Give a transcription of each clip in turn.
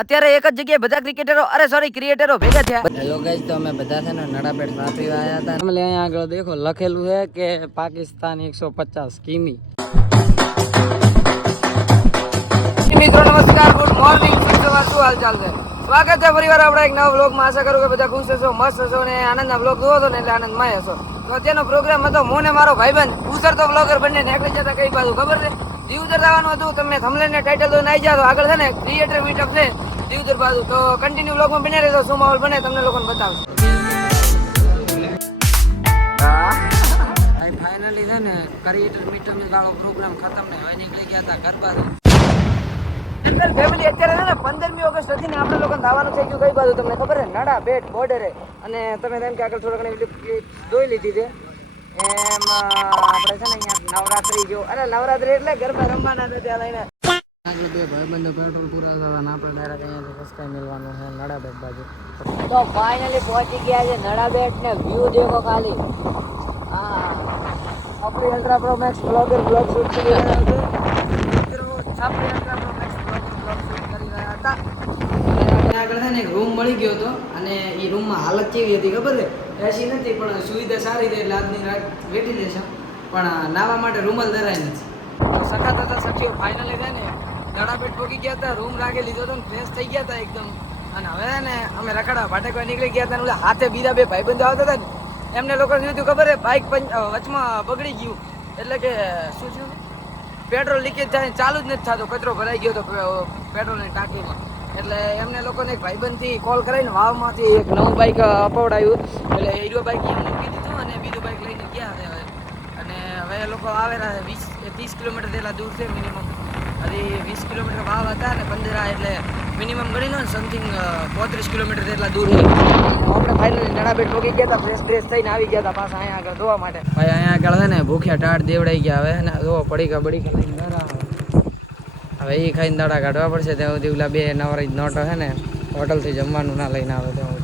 અત્યારે એક જ જગ્યાએ બધા ક્રિકેટરો અરે સોરી ક્રિએટરો ભેગા થયા. હેલો ગાઈસ તો અમે બધા છે ને નડાપેટ સાપરી આવ્યા હતા. અમે અહીંયા આગળ દેખો લખેલું છે કે પાકિસ્તાન એકસો પચાસ કિમી. મિત્રો નમસ્કાર. ગુડ મોર્નિંગ શુભ શું હાલચાલ છે? સ્વાગત છે ફરીવાર આપણા એક નવા વ્લોગમાં આશા કરું કે બધા ખુશ હશો મસ્ત હશો અને આનંદના વ્લોગ જોવો છો ને એટલે આનંદમય હશો. તો અત્યારનો પ્રોગ્રામ હતો હું ને મારો ભાઈબંધ ઉતરતો વ્લોગર બંને નીકળી જતા કઈ બાજુ ખબર છે? દીવદર જવાનું હતું તમને થમલેને ને ટાઇટલ તો નાઈ જાવ આગળ છે ને ક્રિએટર મીટઅપ છે. દીવદર બાજુ તો કન્ટિન્યુ બ્લોગમાં બને રહેજો શું માહોલ બને તમને લોકોને બતાવશું ફાઇનલી છે ને ક્રિએટર મીટઅપ ગાળો પ્રોગ્રામ ખતમ ને હવે નીકળી ગયા હતા ગરબા જનરલ ફેમિલી અત્યારે છે ને પંદરમી ઓગસ્ટ હતી ને આપણે લોકોને દાવાનું થઈ ગયું કઈ બાજુ તમને ખબર છે? નડા બેટ બોર્ડરે અને તમે તેમ કે આગળ થોડા ઘણી જોઈ લીધી છે એમ આપણે છે ને અહીંયા નવરાત્રી જો અરે નવરાત્રી એટલે ગરબા રમવાના ત્યાં લઈને. આગળ બે ભાઈબંધો પેટ્રોલ પૂરા થતા ને આપણે ડાયરેક્ટ અહીંયાથી રસ્તા મેળવાનું છે નડાબેટ બાજુ. તો ફાઇનલી પહોંચી ગયા છે નડા બેટ ને વ્યૂ દેખો ખાલી. હા. આપણી ultra pro max vlogger vlog shoot કરી રહ્યા છે. આપણી ultra pro max vlogger vlog shoot કરી રહ્યા હતા. આગળ છે ને એક રૂમ મળી ગયો હતો અને એ રૂમમાં હાલત કેવી હતી ખબર છે? એસી નથી પણ સુવિધા સારી છે એટલે આજની રાત બેઠી જશે પણ નાવા માટે રૂમલ ધરાય નથી. સખત હતા સખીઓ ફાઇનલી થાય ને દડાપેટ પહોંચી ગયા હતા, રૂમ રાખી લીધો હતો ફ્રેશ થઈ ગયા હતા એકદમ. અને હવે ને, અમે રખડા ભાટકવા નીકળી ગયા હતા ને હાથે બીજા બે ભાઈબંધો આવતા હતા ને, એમને લોકોને શું ખબર હે બાઇક વચમાં બગડી ગયું. એટલે કે, શું થયું? પેટ્રોલ લીકેજ થાય ચાલુ જ નથી થતો. કચરો ભરાઈ ગયો હતો પેટ્રોલની ટાંકીમાં. એટલે એમને લોકોને એક ભાઈબંધથી કોલ કરાવીને વાવમાંથી એક નવું બાઇક અપાવડાવ્યું એટલે હીરો બાઇક એમ મૂકી દીધું અને બીજું બાઇક લઈને ગયા હવે. અને હવે લોકો આવેલા વીસ ત્રીસ કિલોમીટર જેટલા દૂર છે મિનિમમ હજી વીસ કિલોમીટર ભાવ હતા ને પંદર એટલે મિનિમમ ગણી લો ને સમથિંગ પોત્રીસ કિલોમીટર જેટલા દૂર છે આપણે ફાઇનલી નડાબેટ પહોંચી ગયા હતા ફ્રેશ ફ્રેશ થઈને આવી ગયા હતા પાછા અહીંયા આગળ ધોવા માટે. ભાઈ, અહીંયા આગળ છે ને, ભૂખ્યા ટાળ દેવડાઈ ગયા હવે ને ધોવા પડીકા ગયા પડી હવે એ ખાઈને દાડા કાઢવા પડશે, ત્યાં સુધી ઓલા બે નવરી નોટો છે ને, હોટલથી જમવાનું ના લઈને આવે ત્યાં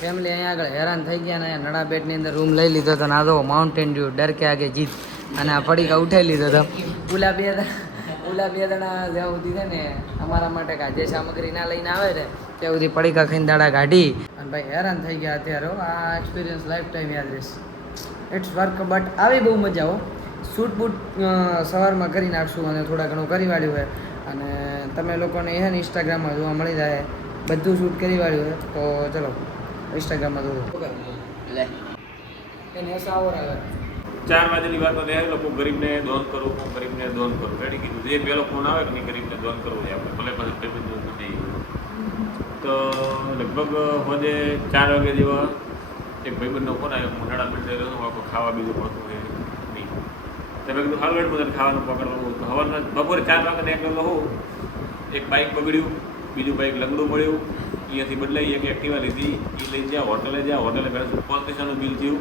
ફેમિલી અહીંયા આગળ હેરાન થઈ ગયા ને નડા બેટની અંદર રૂમ લઈ લીધો હતો ને, આ જો માઉન્ટેન ડ્યુ ડર કે આગે જીત. અને આ પડીકા ઉઠાઈ લીધો હતો. ગુલાબી દણા ઓલા બે દણા જ્યાં સુધી છે ને અમારા માટે કાં જે સામગ્રી ના લઈને આવે ને ત્યાં સુધી પડીકા ખાઈને દાડા કાઢી. અને ભાઈ હેરાન થઈ ગયા અત્યારે હો. આ એક્સપિરિયન્સ લાઈફ ટાઈમ યાદ રહેશે. ઇટ્સ વર્ક બટ આવી બહુ મજા આવો શૂટ બૂટ સવારમાં કરી નાખશું અને થોડા ઘણું કરી વાળ્યું હોય. અને તમે લોકોને એ ને ઇન્સ્ટાગ્રામમાં જોવા મળી જાય. બધું શૂટ કરી વાળ્યું હોય. તો ચલો ઇન્સ્ટાગ્રામમાં જોવો લે. એને સાવર આવે. ચાર વાગ્યાની વાત તો એ લોકો ગરીબને દોન કરું, હું ગરીબને દોન કરું. રેડી કીધું, જે પેલો ફોન આવે નહીં ગરીબને દોન કરવું છે આપણે, ભલે પછી પેમેન્ટ નથી. તો લગભગ હોજે ચાર વાગે જેવા એક ભાઈબંધનો ફોન આવ્યો મોટાડા મિનિટ હું આપણે ખાવા બીજું પડતું છે નહીં. તમે કીધું, હાલ વેટ બધા ખાવાનું પકડવાનું તો હવારના બપોરે ચાર વાગે નીકળેલો હોઉં એક બાઇક બગડ્યું, બીજું બાઇક લંગડું મળ્યું, અહીંયાથી બદલાઈ એક એક્ટિવા લીધી એ લઈ જ્યાં હોટલે જ્યાં હોટલે પહેલાં પોલીસ સ્ટેશનનું બિલ થયું.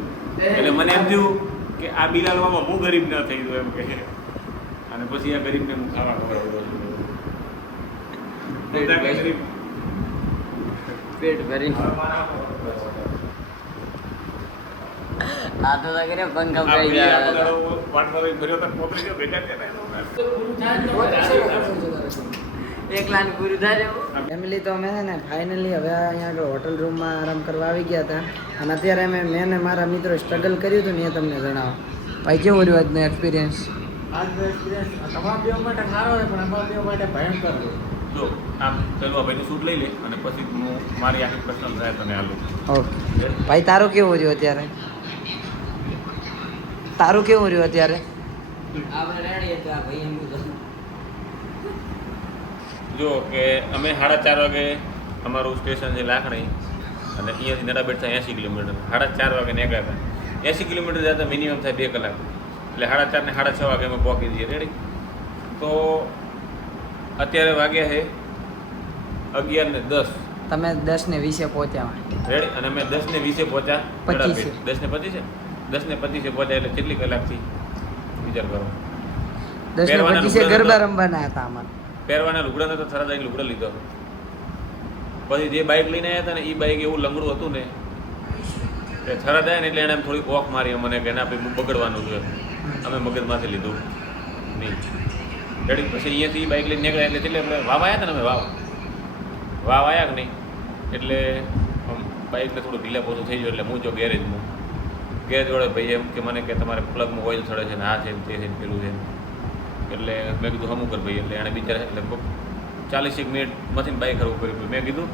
એટલે મને એમ થયું કે આ બિલાડવામાં હું ગરીબ ના થઈ ગયો એમ કે અને પછી આ ગરીબને હું ખાવા ખવડાવું ગરીબ. પેટ ભરી આ તો લાગે પંખા આ ગયા વાટમાં રહીને તો પોતરી ગયો ભેગા થયા ફેમિલી તો અમે છે ને ફાઇનલી હવે અહીંયા આગળ હોટલ રૂમમાં આરામ કરવા આવી ગયા હતા. અને અત્યારે અમે મેં ને મારા મિત્રો સ્ટ્રગલ કર્યું હતું ને એ તમને જણાવો. ભાઈ કેવું રહ્યું આજનો એક્સપિરિયન્સ આજનો એક્સપિરિયન્સ તમારા બેવ માટે સારો છે પણ અમારા બેવ માટે ભયંકર જો આમ ચલો ભાઈનું શૂટ લઈ લે અને પછી હું મારી આખી પર્સનલ રાય તને આલું ઓકે. ભાઈ તારું કેવું રહ્યો અત્યારે? તારું કેવું રહ્યું અત્યારે? આપણે રેડી હતા ભાઈ એમ જો કે અમે સાડા ચાર વાગે અમારું સ્ટેશન છે લાખણી અને અહીંયાથી નડાબેટ થાય એંસી કિલોમીટર. સાડા ચાર વાગે નીકળ્યા હતા. એંસી કિલોમીટર જતા મિનિમમ થાય બે કલાક. એટલે સાડા ચારને સાડા છ વાગે અમે પહોંચી જઈએ. રેડી તો અત્યારે વાગ્યા છે અગિયાર ને દસ. તમે દસ ને વીસે પહોંચ્યા. રેડી અને અમે દસ ને વીસે પહોંચ્યા. નડાબેટ. દસ ને પચીસે? દસ ને પચીસે પહોંચ્યા એટલે કેટલી કલાકથી વિચાર કરો. દસ ને પચીસે ગરબા રમવાના હતા અમારે. પહેરવાના લુગડા તો થરા જઈને લુગડા લીધો પછી જે બાઇક લઈને આવ્યા હતા ને એ બાઇક એવું લંગડું હતું ને કે થરા જાય ને એટલે એણે થોડી ઓખ મારી મને કે ના ભાઈ બગડવાનું છે. અમે મગજમાંથી લીધું. નહીં. રેડી પછી અહીંયાથી બાઇક લઈને નીકળ્યા એટલે એટલે આપણે વાવ આવ્યા હતા ને અમે વાવ. વાવ આવ્યા કે નહીં? એટલે બાઇકને થોડું ઢીલા પોતું થઈ ગયું એટલે હું જો ગેરેજમાં ગેરેજ વાળો ભાઈ એમ કે મને કે તમારે પ્લગમાં ઓઇલ સડે છે ને આ છે તે છે પેલું છે. એટલે મેં કીધું હમું કર ભાઈ, એટલે એણે બિચારા એટલે ચાલીસ એક મિનિટમાંથી બાઇક કરવું કર્યું મેં કીધું,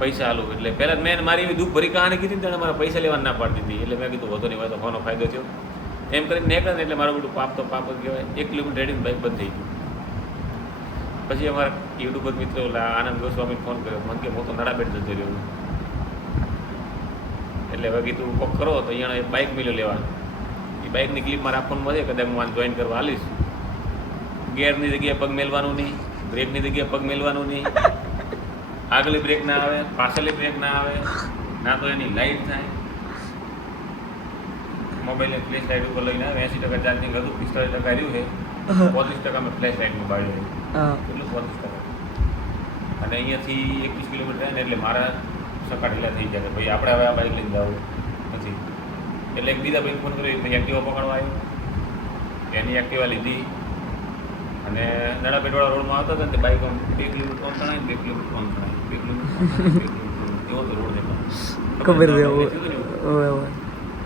પૈસા આલું. એટલે પહેલાં મેં મારી એવી દુઃખ ભરી કહાની કીધી તેણે મારા પૈસા લેવા ના પાડી દીધી. એટલે મેં કીધું વધુ નહીં હોય તો કોનો ફાયદો થયો. એમ કરીને નીકળે એટલે મારું બધું પાપ તો પાપ જ કહેવાય. એક કિલોમીટર રેડીને બાઇક બંધ થઈ ગયું. પછી અમારા યુટ્યુબર મિત્રો આનંદ ગોસ્વામી ફોન કર્યો. મને કે, હું તો નડાબેટ જતો રહ્યો એટલે હવે કીધું, કોક કરો, તો અહીંયા બાઇક મિલ્યો લેવા એ બાઇકની ક્લિપ મારા ફોનમાં છે કદાચ હું જોઈન કરવા હાલીશ. ગેરની જગ્યાએ પગ મેલવાનું નહીં બ્રેકની જગ્યાએ પગ મેલવાનું નહીં. આગલી બ્રેક ના આવે પાછળની બ્રેક ના આવે ના તો એની લાઇટ થાય. મોબાઈલને ફ્લેશ લાઇટ ઉપર લઈને આવે એંસી ટકા ચાર્જિંગ હતું પિસ્તાલીસ ટકા રહ્યું છે. પોત્રીસ ટકા મેં ફ્લેશ છે. હા. કેટલું? પોત્રીસ ટકા. અને અહીંયાથી એકવીસ કિલોમીટર થાય ને એટલે મારા સકાટેલા થઈ ગયા ભાઈ આપણે હવે આ બાઇક લઈને જવું નથી. એટલે એક બીજા ભાઈ ફોન કર્યો ભાઈ એક્ટિવા પકડવા આવ્યો. એની એક્ટિવા લીધી. અને નડા પેટવાળા રોડમાં આવતા હતા ને તે બાઇક આમ બે કિલોમીટર તણાય બે કિલોમીટર કોમ તણાય બે કિલોમીટર એવો તો રોડ દેખાય. ખબર ઓવે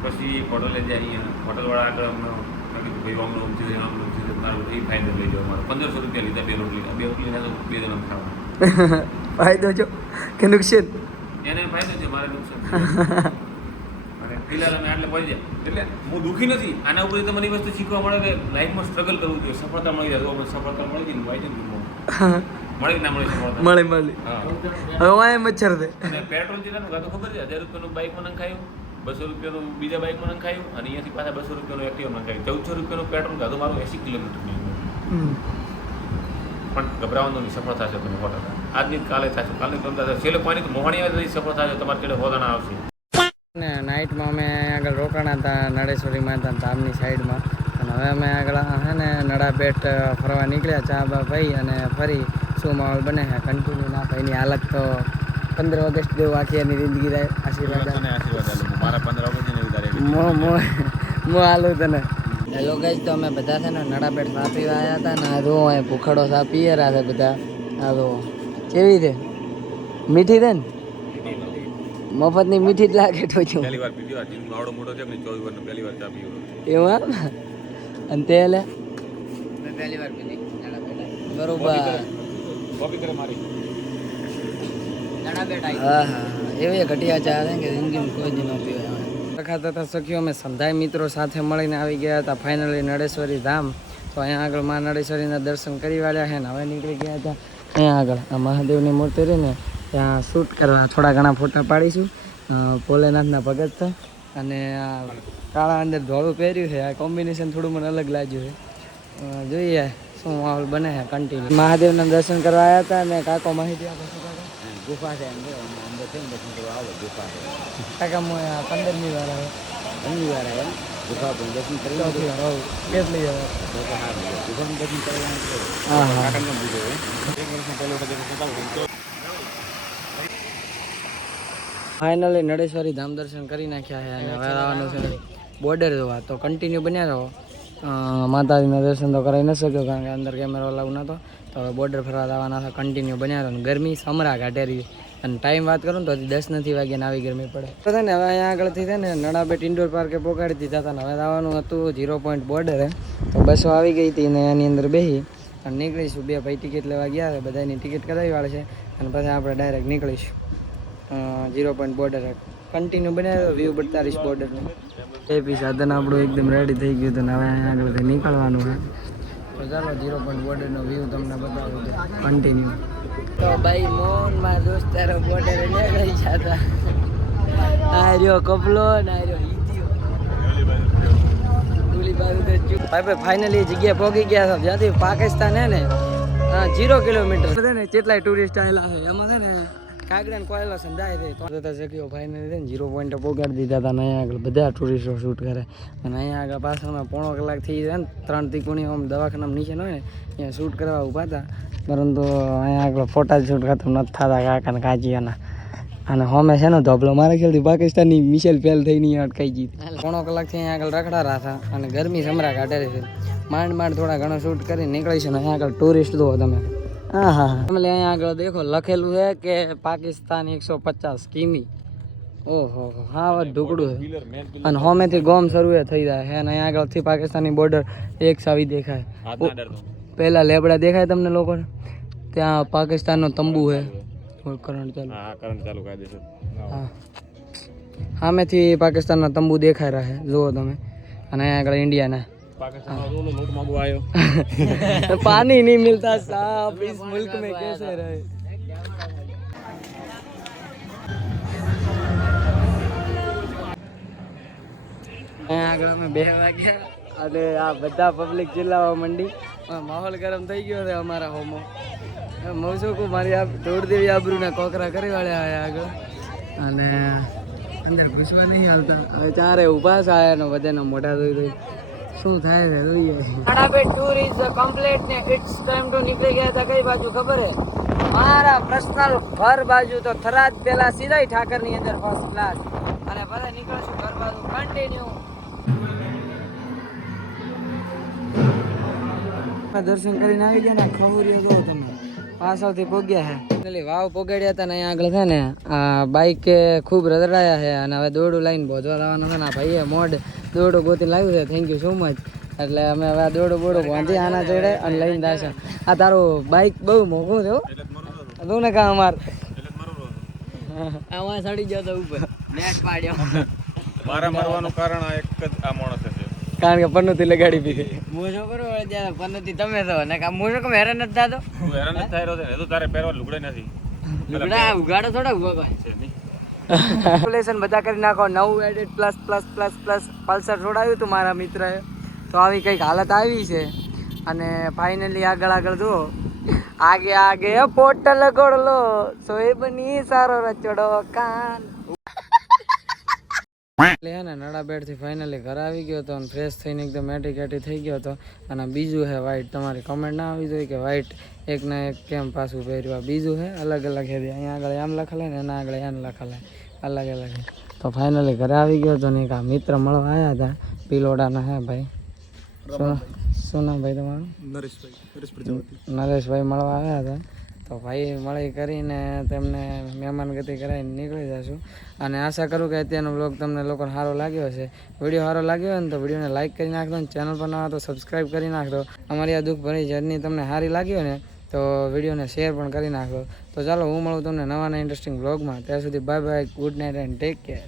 પછી હોટલે જાય અહીંયા હોટલવાળા આગળ અમને ભાઈ આમ આમ છે આમ આમ છે મારું એ ફાયદો લઈ જાઓ મારો. પંદરસો રૂપિયા લીધા બે રોટલી. બે રોટલી લીધા તો બે જણા ખાવા ફાયદો છો કે નુકસાન? એને ફાયદો છે મારે નુકસાન. છે. તમે આટલે પહોંચી જાય. એટલે હું દુઃખી નથી. આના ઉપરથી મને વસ્તુ શીખવા મળે કે લાઈફમાં સ્ટ્રગલ કરવું જોઈએ. સફળતા મળી જાય તો સફળતા મળી જાય ને છે ને મળી ના મળી સફળતા? મળે મળે. હવે વાય મચ્છર દે. અને પેટ્રોલ જે ગાતો ખબર છે? હજાર રૂપિયાનું બાઇકમાં નંખાયું બસો રૂપિયાનું બીજા બાઇકમાં નંખાયું અને અહીંયાથી પાછા બસો રૂપિયાનું એક્ટિવા નંખાયું. ચૌદસો રૂપિયાનું પેટ્રોલ ગાતો મારું એસી કિલોમીટર પણ ગભરાવાનું નહીં સફળ થશે તમે હોટલ આજની કાલે થશે. કાલે તમે છેલ્લે કોઈની તો મોહણી સફળ થશે. તમારે છેલ્લે હોદાના આવશે. ને નાઇટમાં અમે આગળ રોકાણા હતા નડેશ્વરી માતા ધામની સાઈડમાં અને હવે અમે આગળ હે ને નડાબેટ ફરવા નીકળ્યા ચા બા ભાઈ અને ફરી શું માહોલ બને છે કન્ટિન્યુ ના ભાઈની હાલત તો પંદર ઓગસ્ટ જેવું આખી એની જિંદગી રહે. આશીર્વાદ મો હાલું તને. હેલો ગાઈસ તો અમે બધા છે ને નડાબેટ સાપી આવ્યા હતા ને આ જો ભૂખડો સાપી રહ્યા છે બધા. આ જો કેવી છે મીઠી છે ને? મફતની મીઠી જ લાગે તો છું પહેલી વાર પીધી વાર જીવનો આવડો મોટો છે નહીં? ચોવીસ વર્ષનો પહેલી વાર ચા પીવો એવું એમ? અને તે લે. મેં પહેલી વાર પીધી. બરોબર. કોપી કરે મારી? હા હા. એવી ઘટિયા ચા છે કે જિંદગીમાં કોઈ દી ન પીવાય રખાતા હતા સખીઓ અમે સંધાય મિત્રો સાથે મળીને આવી ગયા હતા. ફાઇનલી નડેશ્વરી ધામ. તો અહીંયા આગળ મા નડેશ્વરીના દર્શન કરી વાળ્યા છે ને હવે નીકળી ગયા હતા. અહીંયા આગળ આ મહાદેવની મૂર્તિ રહી ને ત્યાં શૂટ કરવા થોડા ઘણા ફોટા પાડીશું. ભોલેનાથના ભગત અને આ કાળા અંદર ધોળું પહેર્યું છે. આ કોમ્બિનેશન થોડું મને અલગ લાગ્યું છે. જોઈએ શું માહોલ બને છે કન્ટિન્યુ મહાદેવના દર્શન કરવા આવ્યા હતા અને કાકો માહિતી આપો છો કાકા. ગુફા છે અંદર છે દર્શન કરવા આવો? ગુફા છે. કાકા મો પંદરમી વાર આવે પંદરમી વાર આવે ગુફા પણ દર્શન કરી આવું. કેટલી વાર ગુફા દર્શન કરવાનું હા હા. ફાઇનલી નડેશ્વરી ધામ દર્શન કરી નાખ્યા છે અને હવે છે બોર્ડર જોવા. તો કન્ટિન્યુ બન્યા રહો. માતાજીના દર્શન તો કરાવી ન શક્યો કારણ કે અંદર કેમેરો લાવું નહોતો તો હવે બોર્ડર ફરવા આવવાના હતા કન્ટિન્યુ બન્યા રહો. ગરમી સમરા કાઢેરી અને ટાઈમ વાત કરું તો હજી દસ નથી વાગ્યાને આવી ગરમી પડે. તો છે ને હવે અહીંયા આગળથી છે ને નડાબેટ ઇન્ડોર પાર્કે પોકાડી દીધા હતા હવે આવવાનું હતું ઝીરો પોઈન્ટ બોર્ડરે તો બસો આવી ગઈ હતી ને એની અંદર બેસી અને નીકળીશું. બે ભાઈ ટિકિટ લેવા ગયા છે, બધાની ટિકિટ કરાવી વાળે છે. અને પછી આપણે ડાયરેક્ટ નીકળીશું. ઝીરો પોઈન્ટ બોર્ડર કન્ટિન્યુ બનાવ્યો વ્યૂ બડતાલીસ બોર્ડરનું એ પી સાધન આપણું એકદમ રેડી થઈ ગયું હતું હવે અહીંયા આગળથી નીકળવાનું છે. તો ચાલો ઝીરો પોઈન્ટ બોર્ડરનો વ્યૂ તમને બતાવું છે. કન્ટિન્યુ તો ભાઈ મોહન મારા દોસ્તારો ને નીકળી જતા આ રહ્યો કપલો ને આ રહ્યો. ભાઈ ભાઈ ફાઇનલી જગ્યાએ પહોંચી ગયા છો. જ્યાંથી પાકિસ્તાન હે ને જીરો કિલોમીટર છે ને કેટલાય ટુરિસ્ટ આવેલા છે. એમાં છે ને કાગડા ને કોયલો સંધાય છે તો જતા ભાઈ ફાઇનલી છે ને જીરો પોઈન્ટ પોગાડી દીધા હતા ને અહીંયા આગળ બધા ટુરિસ્ટો શૂટ કરે. અને અહીંયા આગળ પાછળમાં પોણો કલાક થઈ જાય ને ત્રણ ત્રિકોણી આમ દવાખાના નીચે હોય ને ત્યાં શૂટ કરવા ઊભા હતા પરંતુ અહીંયા આગળ ફોટા શૂટ કરતા નથી થતા કાકા ને કાજીઓના અને હોમે છે ને ધોબલો મારા ખ્યાલથી પાકિસ્તાનની મિસાઇલ ફેલ થઈને અહીંયા અટકાઈ ગઈ પોણો કલાકથી અહીંયા આગળ રખડા રહ્યા હતા અને ગરમી સમરા કાઢે છે. માંડ માંડ થોડા ઘણો શૂટ કરી નીકળી છે ને અહીંયા આગળ ટુરિસ્ટ જુઓ તમે. હા હા તમે અહીંયા આગળ દેખો લખેલું છે કે પાકિસ્તાન એકસો પચાસ કિમી. ઓહો હા ઢુકડું છે. અને હોમેથી ગોમ શરૂ થઈ જાય. છે અને અહીંયા આગળથી પાકિસ્તાની બોર્ડર એક સાવી દેખાય. પહેલા લેબડા દેખાય તમને લોકોને? ત્યાં પાકિસ્તાનનો તંબુ છે. કરંટ ચાલુ. હા કરંટ ચાલુ કાયદેસર હા. સામેથી પાકિસ્તાનના તંબુ દેખાઈ રહ્યા છે. જુઓ તમે. અને અહીંયા આગળ ઇન્ડિયાના પાકિસ્તાન ઓલો લૂંટ માંગવા આવ્યો पानी नहीं मिलता साहब इस मुल्क में कैसे रहे અહીંયા આગળ અમે બે વાગ્યા અને આ બધા પબ્લિક ચિલ્લાવા મંડી આ માહોલ ગરમ થઈ ગયો છે અમારા હોમો મૌસુકુ મારી આ દોડદેવી આબરૂના કોકરા કરી વાળ્યા આયા આગળ અને અંદર ઘૂસવા નહીં હાલતા હવે ચારે ઊભા છે આયાનો બધાના મોઢા ધોઈ ધોઈ શું થાય છે જોઈએ. અડાબે ટૂર ઇઝ કમ્પ્લીટ ને ઇટ્સ ટાઈમ ટુ નીકળી ગયા હતા કઈ બાજુ ખબર હે? મારા પર્સનલ ઘર બાજુ તો થરાદ પેલા સીધા ઠાકરની અંદર ફર્સ્ટ ક્લાસ અને ભલે નીકળશું ઘર બાજુ કન્ટિન્યુ દર્શન કરીને આવી ગયા ને ખબર જો તમે. પાછળથી પોગ્યા હે. પેલી વાવ પોગાડ્યા હતા ને અહીંયા આગળ છે ને આ બાઈક ખૂબ રદડાયા છે અને હવે દોડું લાઈન ભોજવા લાવવાનું છે ને આ ભાઈએ મોડ દોડું ગોતી લાવ્યું છે. થેન્ક યુ સો મચ એટલે અમે હવે આ દોડું બોડું વાંધી આના જોડે અને લઈને જશે આ તારું બાઈક બહુ મોંઘું છે તું ને કા અમાર? આમાં સડી ગયો તો ઉપર. નેટ પાડ્યો મારા મરવાનું કારણ આ એક જ આ માણસ. છે કારણ કે પન્નુથી લગાડી પીધી મોજો કરો ત્યાં પન્નુથી તમે તો ને કા મોજો કેમ હેરાન નથી થતો? હું હેરાન જ થાય રહ્યો તો તારે પહેરવા લુગડે નથી. લુગડા ઉગાડો થોડા ઉગો કેલ્ક્યુલેશન બધા કરી નાખો. નવું edit plus plus plus plus Pulsar છોડાવ્યું હતું મારા મિત્રએ. તો આવી કંઈક હાલત આવી છે. અને ફાઇનલી આગળ આગળ જુઓ. આગે આગે પોટલ ગોળલો. સોએબની સારો રચડો કાન. એટલે હે ને નડાબેડથી ફાઇનલી ઘર આવી ગયો હતો અને ફ્રેશ થઈને એકદમ એટી કેટી થઈ ગયો હતો. અને બીજું હે વ્હાઇટ તમારી કમેન્ટ ના આવી જોઈએ કે વ્હાઇટ એક ને એક કેમ પાછું પહેર્યું? આ બીજું હે? અલગ અલગ હે અહીંયા આગળ આમ લખેલા ને એના આગળ એમ લખેલા. અલગ અલગ તો ફાઇનલી ઘરે આવી ગયો હતો ને એક આ મિત્ર મળવા આવ્યા હતા પિલોડાના હે ભાઈ. શું નામ ભાઈ તમારું? નરેશભાઈ. મળવા આવ્યા હતા. તો ભાઈ મળી કરીને તેમને મહેમાન ગતિ કરાવીને નીકળી જશું. અને આશા કરું કે અત્યારનો બ્લોગ તમને લોકોને સારો લાગ્યો હશે. વીડિયો સારો લાગ્યો હોય ને તો વિડીયોને લાઇક કરી નાખજો અને ચેનલ પર ના તો સબસ્ક્રાઈબ કરી નાખજો. અમારી આ દુઃખ ભરી જર્ની તમને સારી લાગી હોય ને તો વિડીયોને શેર પણ કરી નાખજો. તો ચાલો, હું મળું તમને નવા નવા ઇન્ટરેસ્ટિંગ બ્લોગમાં ત્યાં સુધી bye bye good night and take care